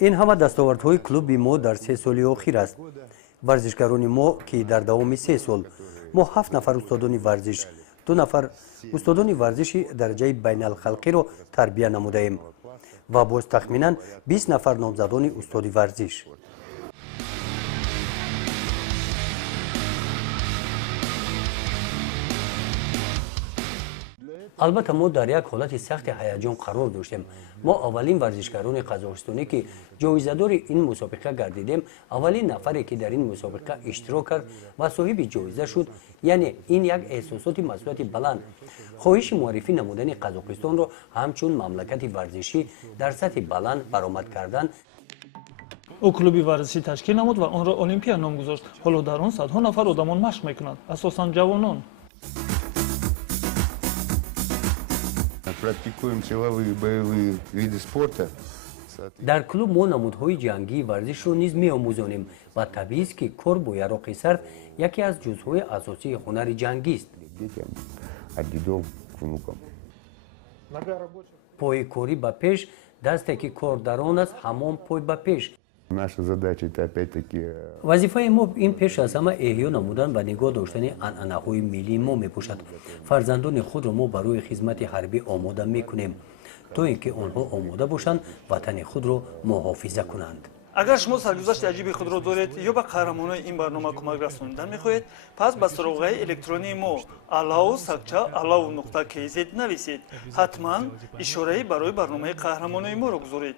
این همه دستاوردهای کلوب ما در 3 سال اخیر است. ورزشکاران ما که در دوام 3 سال ما 7 نفر استادان ورزش، 2 نفر استادان ورزش درجه بین الخلقی را تربیت نموده ایم و باز تخمینا 20 نفر نامزدان استاد ورزش. البته ما در یک حالت سخت هیجان قرار داشتیم. ما اولین ورزشکاران قزاقستانی که جایزه‌دار این مسابقه گردیدیم، اولین نفری که در این مسابقه اشتراک کرد و صاحب جایزه شد. یعنی این یک احساسات مسئولیت بلند. خواهش معرفی نمودن قزاقستان را همچون مملکت ورزشی در سطح بلند برآمد کردن. او کلوبی ورزشی تشکیل نمود و آن را المپیا نام گذاشت. حالا در آن صدها نفر آدمان مشق میکنند، اساساً جوانان. در کلوب ما نمودهای جنگی ورزش رو نیز می‌آموزانیم و طبیعی است که کار با یراق سرد یکی از جزوهای اساسی هنر جنگی است. پای کاری به پیش، دستی که کار در آن است همان پای به پیش. وظیفه ما این پیش از همه احیا نمودن و نگاه داشتن عنعنه‌های ملی ما میباشد. فرزندان خود را ما برای خدمت حربی آماده میکنیم تا اینکه آنها آماده باشند وطن خود را محافظت کنند. اگر شما سرگذشت عجیبی خود را دارید یا به قهرمانان این برنامه کمک رساندن میخواهید، پس به سراغ الکترونی ما alao.kz نویسید. حتما اشاره‌ای برای برنامه قهرمانان ما را گذارید.